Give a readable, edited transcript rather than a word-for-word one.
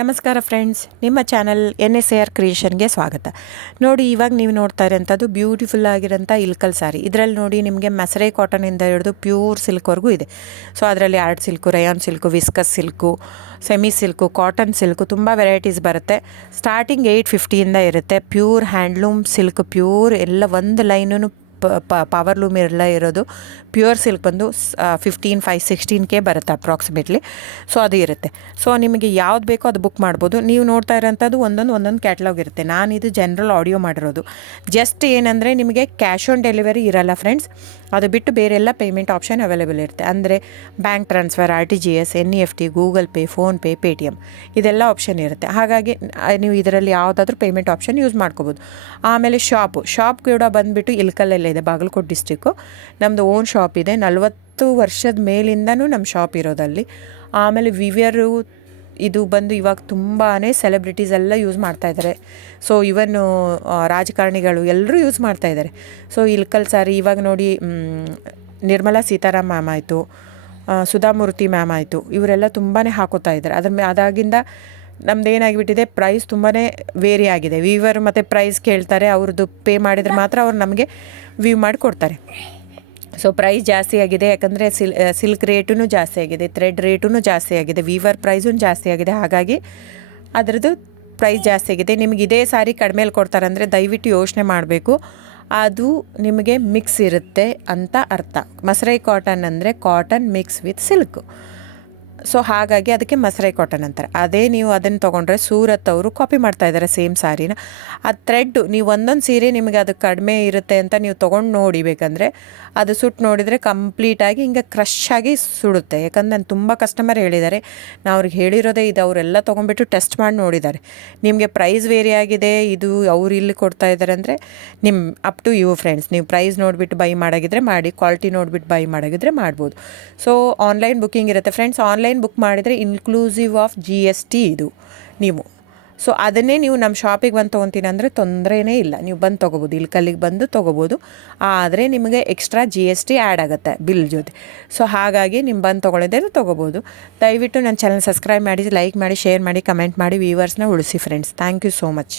ನಮಸ್ಕಾರ ಫ್ರೆಂಡ್ಸ್, ನಿಮ್ಮ channel NSAR ಕ್ರಿಯೇಷನ್ಗೆ ಸ್ವಾಗತ. ನೋಡಿ, ಇವಾಗ ನೀವು ನೋಡ್ತಾ ಇರೋಂಥದ್ದು ಬ್ಯೂಟಿಫುಲ್ ಆಗಿರೋಂಥ ಇಲ್ಕಲ್ ಸಾರಿ. ಇದರಲ್ಲಿ ನೋಡಿ ನಿಮಗೆ ಮಸರೈ ಕಾಟನಿಂದ ಹಿಡಿದು ಪ್ಯೂರ್ ಸಿಲ್ಕ್ವರೆಗೂ ಇದೆ. ಸೊ ಅದರಲ್ಲಿ art silk, Riyan silk, viscus silk, semi silk, cotton silk ತುಂಬ ವೆರೈಟೀಸ್ ಬರುತ್ತೆ. ಸ್ಟಾರ್ಟಿಂಗ್ 850ಇಂದ ಇರುತ್ತೆ. ಪ್ಯೂರ್ ಹ್ಯಾಂಡ್ಲೂಮ್ ಸಿಲ್ಕ್, ಪ್ಯೂರ್ ಎಲ್ಲ ಒಂದು ಲೈನೂ ಪವರ್ ಲೂಮ್ ಎಲ್ಲ ಇರೋದು. ಪ್ಯೂರ್ ಸಿಲ್ಕ್ ಬಂದು 15,516K ಬರುತ್ತೆ ಅಪ್ರಾಕ್ಸಿಮೇಟ್ಲಿ. ಸೊ ಅದು ಇರುತ್ತೆ. ಸೊ ನಿಮಗೆ ಯಾವ್ದು ಬೇಕೋ ಅದು ಬುಕ್ ಮಾಡ್ಬೋದು. ನೀವು ನೋಡ್ತಾ ಇರೋಂಥದ್ದು ಒಂದೊಂದು ಕ್ಯಾಟ್ಲಾಗ್ ಇರುತ್ತೆ. ನಾನು ಇದು ಜನರಲ್ ಆಡಿಯೋ ಮಾಡಿರೋದು. ಜಸ್ಟ್ ಏನಂದರೆ ನಿಮಗೆ ಕ್ಯಾಶ್ ಆನ್ ಡೆಲಿವರಿ ಇರಲ್ಲ ಫ್ರೆಂಡ್ಸ್. ಅದು ಬಿಟ್ಟು ಬೇರೆಲ್ಲ ಪೇಮೆಂಟ್ ಆಪ್ಷನ್ ಅವೈಲೇಬಲ್ ಇರುತ್ತೆ. ಅಂದರೆ bank transfer, RTGS, NEFT, Google pay, PhonePe, Paytm ಇದೆಲ್ಲ ಆಪ್ಷನ್ ಇರುತ್ತೆ. ಹಾಗಾಗಿ ನೀವು ಇದರಲ್ಲಿ ಯಾವುದಾದ್ರೂ ಪೇಮೆಂಟ್ ಆಪ್ಷನ್ ಯೂಸ್ ಮಾಡ್ಕೋಬೋದು. ಆಮೇಲೆ ಶಾಪ್ ಕೂಡ ಬಂದುಬಿಟ್ಟು ಇಲ್ಕಲ್ಲೇ ಇದೆ, ಬಾಗಲಕೋಟೆ ಡಿಸ್ಟ್ರಿಕ್ಕು. ನಮ್ಮದು ಓನ್ ಶಾಪ್ ಇದೆ. 40 ವರ್ಷದ ಮೇಲಿಂದನೂ ನಮ್ಮ ಶಾಪ್ ಇರೋದಲ್ಲಿ. ಆಮೇಲೆ ವಿವಿಯರು ಇದು ಬಂದು ಇವಾಗ ತುಂಬಾ ಸೆಲೆಬ್ರಿಟೀಸ್ ಎಲ್ಲ ಯೂಸ್ ಮಾಡ್ತಾಯಿದ್ದಾರೆ. ಸೊ ಇವನ್ನು ರಾಜಕಾರಣಿಗಳು ಎಲ್ಲರೂ ಯೂಸ್ ಮಾಡ್ತಾಯಿದ್ದಾರೆ. ಸೊ ಇಲ್ಕಲ್ ಸಾರಿ ಇವಾಗ ನೋಡಿ, ನಿರ್ಮಲಾ ಸೀತಾರಾಮ್ ಮ್ಯಾಮ್ ಆಯಿತು, ಸುಧಾಮೂರ್ತಿ ಮ್ಯಾಮ್ ಆಯಿತು, ಇವರೆಲ್ಲ ತುಂಬಾ ಹಾಕೋತಾ ಇದ್ದಾರೆ. ಅದಾಗಿಂದ ನಮ್ದು ಏನಾಗಿಬಿಟ್ಟಿದೆ, ಪ್ರೈಸ್ ತುಂಬಾ ವೇರಿ ಆಗಿದೆ. ವೀವರ್ ಮತ್ತು ಪ್ರೈಸ್ ಕೇಳ್ತಾರೆ, ಅವ್ರದ್ದು ಪೇ ಮಾಡಿದರೆ ಮಾತ್ರ ಅವ್ರು ನಮಗೆ ವ್ಯೂ ಮಾಡಿ ಕೊಡ್ತಾರೆ. ಸೊ ಪ್ರೈಸ್ ಜಾಸ್ತಿ ಆಗಿದೆ, ಯಾಕಂದರೆ ಸಿಲ್ಕ್ ರೇಟೂ ಜಾಸ್ತಿ ಆಗಿದೆ, ಥ್ರೆಡ್ ರೇಟೂ ಜಾಸ್ತಿ ಆಗಿದೆ, ವೀವರ್ ಪ್ರೈಸೂ ಜಾಸ್ತಿ ಆಗಿದೆ. ಹಾಗಾಗಿ ಅದರದ್ದು ಪ್ರೈಸ್ ಜಾಸ್ತಿ ಆಗಿದೆ. ನಿಮಗೆ ಇದೇ ಸಾರಿ ಕಡಿಮೆಲಿ ಕೊಡ್ತಾರಂದರೆ ದಯವಿಟ್ಟು ಯೋಚನೆ ಮಾಡಬೇಕು. ಅದು ನಿಮಗೆ ಮಿಕ್ಸ್ ಇರುತ್ತೆ ಅಂತ ಅರ್ಥ. ಮಸರೈ ಕಾಟನ್ ಅಂದರೆ cotton mix with silk. So ಹಾಗಾಗಿ ಅದಕ್ಕೆ ಮಸರೈ ಕಾಟನ್ ಅಂತಾರೆ. ಅದೇ ನೀವು ಅದನ್ನು ತೊಗೊಂಡ್ರೆ ಸೂರತ್ ಅವರು ಕಾಪಿ ಮಾಡ್ತಾಯಿದ್ದಾರೆ ಸೇಮ್ ಸಾರಿನ. ಆ ಥ್ರೆಡ್ಡು ನೀವು ಒಂದೊಂದು ಸೀರೆ ನಿಮಗೆ ಅದು ಕಡಿಮೆ ಇರುತ್ತೆ ಅಂತ ನೀವು ತೊಗೊಂಡು ನೋಡಿಬೇಕಂದ್ರೆ ಅದು ಸುಟ್ಟು ನೋಡಿದರೆ ಕಂಪ್ಲೀಟಾಗಿ ಹಿಂಗೆ ಕ್ರಶ್ ಆಗಿ ಸುಡುತ್ತೆ. ಯಾಕಂದ್ರೆ ನಾನು ತುಂಬ ಕಸ್ಟಮರ್ ಹೇಳಿದ್ದಾರೆ, ನಾನು ಅವ್ರಿಗೆ ಹೇಳಿರೋದೇ ಇದು. ಅವರೆಲ್ಲ ತೊಗೊಂಡ್ಬಿಟ್ಟು ಟೆಸ್ಟ್ ಮಾಡಿ ನೋಡಿದ್ದಾರೆ. ನಿಮಗೆ ಪ್ರೈಸ್ ವೇರಿ ಆಗಿದೆ, ಇದು ಅವ್ರು ಇಲ್ಲಿ ಕೊಡ್ತಾ ಇದ್ದಾರೆ ಅಂದರೆ ನಿಮ್ಮ ಅಪ್ ಟು ಯು ಫ್ರೆಂಡ್ಸ್. ನೀವು ಪ್ರೈಸ್ ನೋಡಿಬಿಟ್ಟು ಬೈ ಮಾಡೋಗಿದ್ರೆ ಮಾಡಿ, ಕ್ವಾಲಿಟಿ ನೋಡಿಬಿಟ್ಟು ಬೈ ಮಾಡೋಗಿದ್ರೆ ಮಾಡ್ಬೋದು. ಸೊ ಆನ್ಲೈನ್ ಬುಕ್ಕಿಂಗ್ ಇರುತ್ತೆ ಫ್ರೆಂಡ್ಸ್. ಆನ್ಲೈನ್ ಬುಕ್ ಮಾಡಿದರೆ ಇನ್ಕ್ಲೂಸಿವ್ ಆಫ್ GST ಇದು ನೀವು. ಸೊ ಅದನ್ನೇ ನೀವು ನಮ್ಮ ಶಾಪಿಗೆ ಬಂದು ತೊಗೊತೀನಿ ಅಂದರೆ ತೊಂದರೆನೇ ಇಲ್ಲ, ನೀವು ಬಂದು ತೊಗೋಬೋದು, ಇಲ್ಕಲ್ಲಿಗೆ ಬಂದು ತೊಗೋಬೋದು. ಆದರೆ ನಿಮಗೆ ಎಕ್ಸ್ಟ್ರಾ GST ಆ್ಯಡ್ ಆಗುತ್ತೆ ಬಿಲ್ ಜೊತೆ. ಸೊ ಹಾಗಾಗಿ ನೀವು ಬಂದು ತೊಗೊಳ್ಳೋದೇ ತೊಗೋಬೋದು. ದಯವಿಟ್ಟು ನನ್ನ ಚಾನಲ್ ಸಬ್ಸ್ಕ್ರೈಬ್ ಮಾಡಿ, ಲೈಕ್ ಮಾಡಿ, ಶೇರ್ ಮಾಡಿ, ಕಮೆಂಟ್ ಮಾಡಿ, ವ್ಯೂವರ್ಸ್ನ ಉಳಿಸಿ friends. Thank you so much.